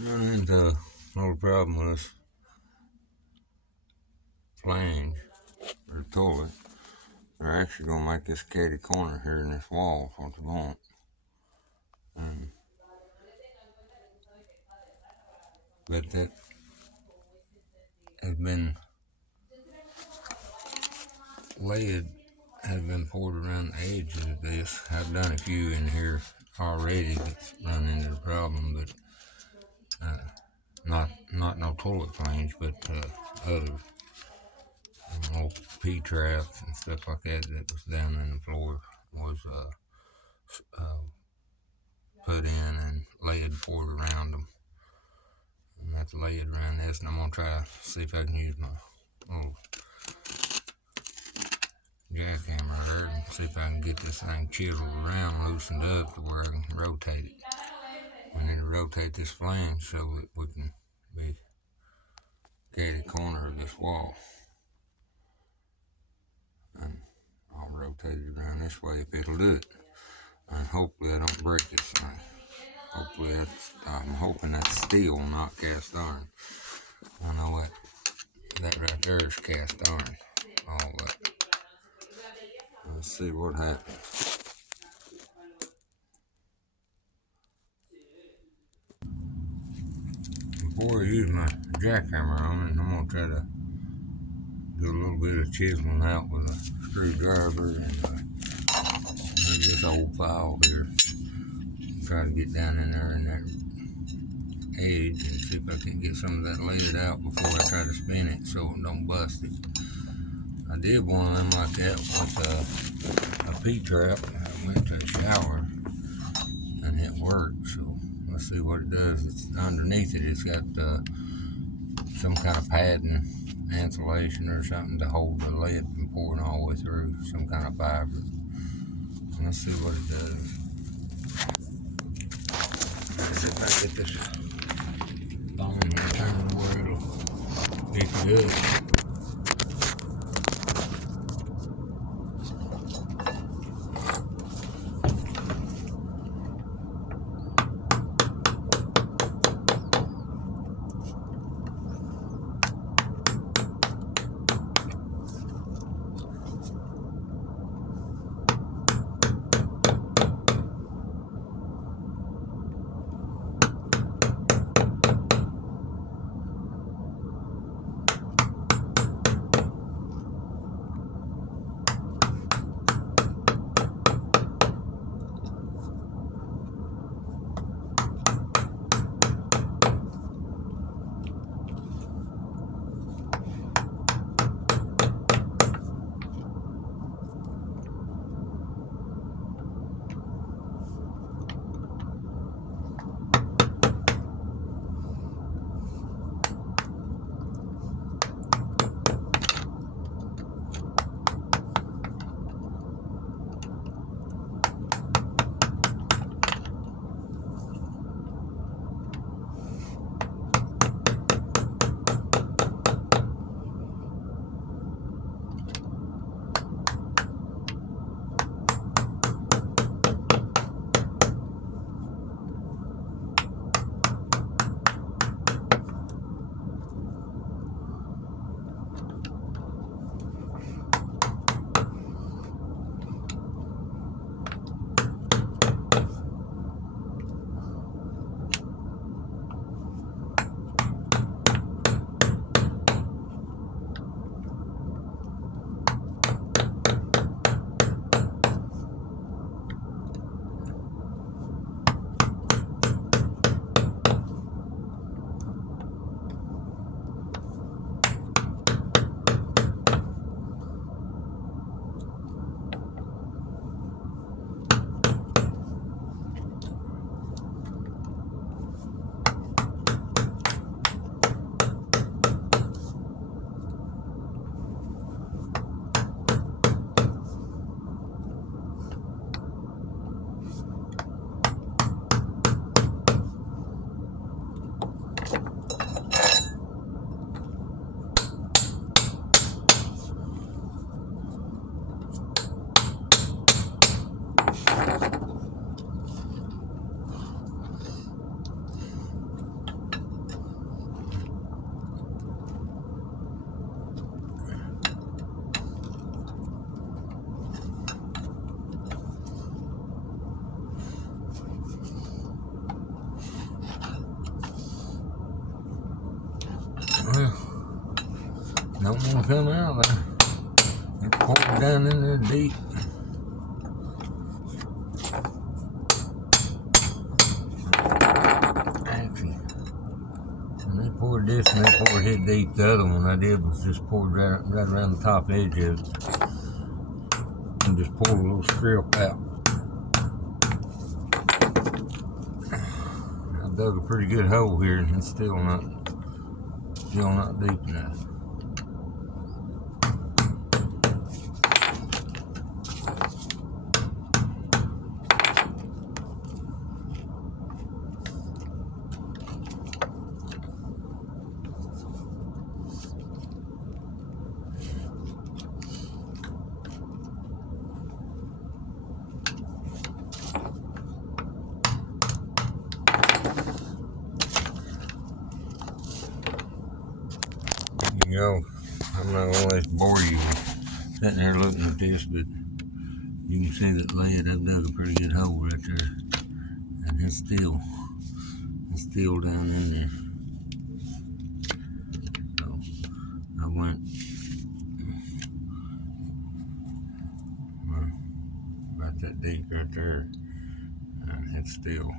Run into a little problem with this flange or toilet. They're actually gonna make this catty corner here in this wall is what they want. And but that has been lead has been poured around the edges of this. I've done a few in here already that's run into the problem, but not no toilet flange, but other little P traps and stuff like that that was down in the floor was put in and lead poured around them. And that's laid around this, and I'm gonna try to see if I can use my little jackhammer there and see if I can get this thing chiseled around, loosened up to where I can rotate it. We need to rotate this flange so that we can be catty corner of this wall. And I'll rotate it around this way if it'll do it. And hopefully I don't break this thing. I'm hoping that's steel, not cast iron. I know that right there is cast iron. All that. Let's see what happens. Before I use my jackhammer on it, I'm going to try to do a little bit of chiseling out with a screwdriver and this old file here. Try to get down in there in that edge and see if I can get some of that lead out before I try to spin it so it don't bust it. I did one of them like that with a P-trap. I went to the shower and it worked, so let's see what it does. It's underneath it, it's got some kind of padding, insulation or something to hold the lead from pouring all the way through, some kind of fiber. And let's see what it does. Let's see if I get this thong here turned where it'll pick it up. Don't want to come out there. It's poured down in there deep. Actually, when they poured this and they poured it deep, the other one I did was just poured right around the top edge of it. And just poured a little strip out. I dug a pretty good hole here and it's still not deep enough. You know, I'm not gonna let bore you sitting here looking at this, but you can see that lead. I've dug a pretty good hole right there, and it's still down in there. So I went about that deep right there, and it's still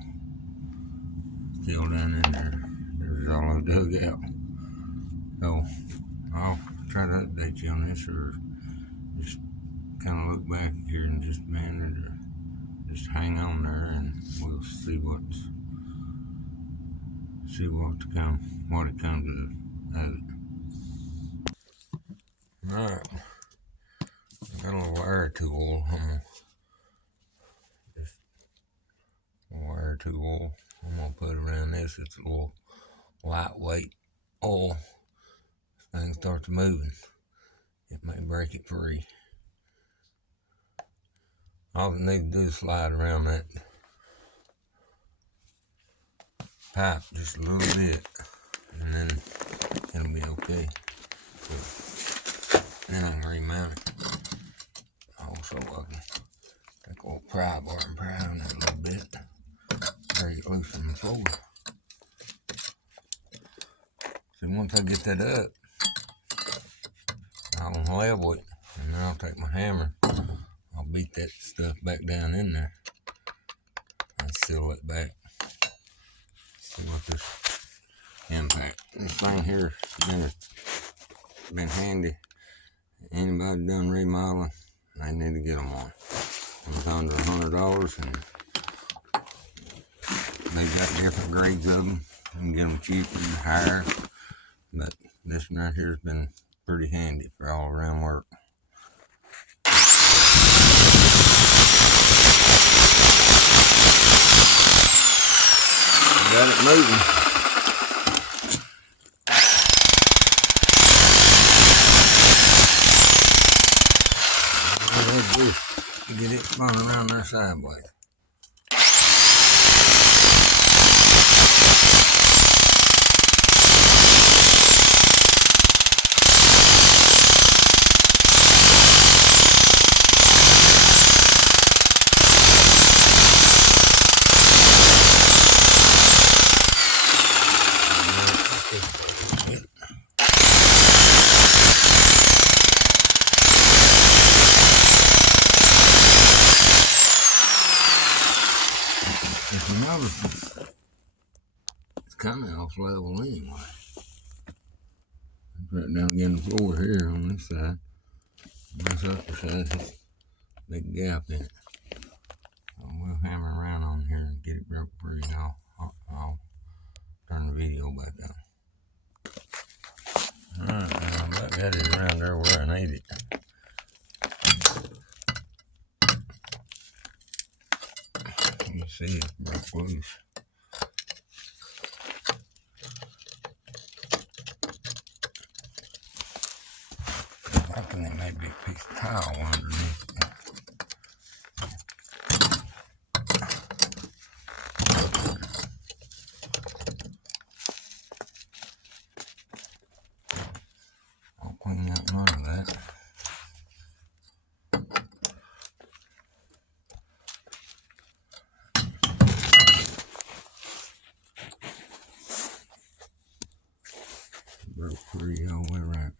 down in there. There's all I dug out. So I'll try to update you on this, or just kind of look back here and just man it, or just hang on there, and we'll see what it comes of it. Alright, I got a little wire tool. Just a wire tool. I'm gonna put around this. It's a little lightweight oil. If things starts moving, it may break it free. All we need to do is slide around that pipe just a little bit, and then it'll be okay. So then I can remount it. Also, I can take a little pry bar and pry on it a little bit, break it loose from the floor. So once I get that up, I'll level it, and then I'll take my hammer. I'll beat that stuff back down in there and seal it back. See what this impact. This thing here has been handy. Anybody done remodeling, they need to get them on. It was under $100, and they got different grades of them. You can get them cheaper and higher, but this one right here has been pretty handy for all around work. Got it moving. Get it spun around there sideways. If you notice, it's kind of off level anyway. Right down again the floor here on this side. On this upper side, has a big gap in it. So we'll hammer around on here and get it broke free, and I'll turn the video back on. Alright, now I about got it around there where I need it. You see it broke loose. I reckon there may be a piece of tile underneath it. I'll clean out none of that. Broke free all the way around.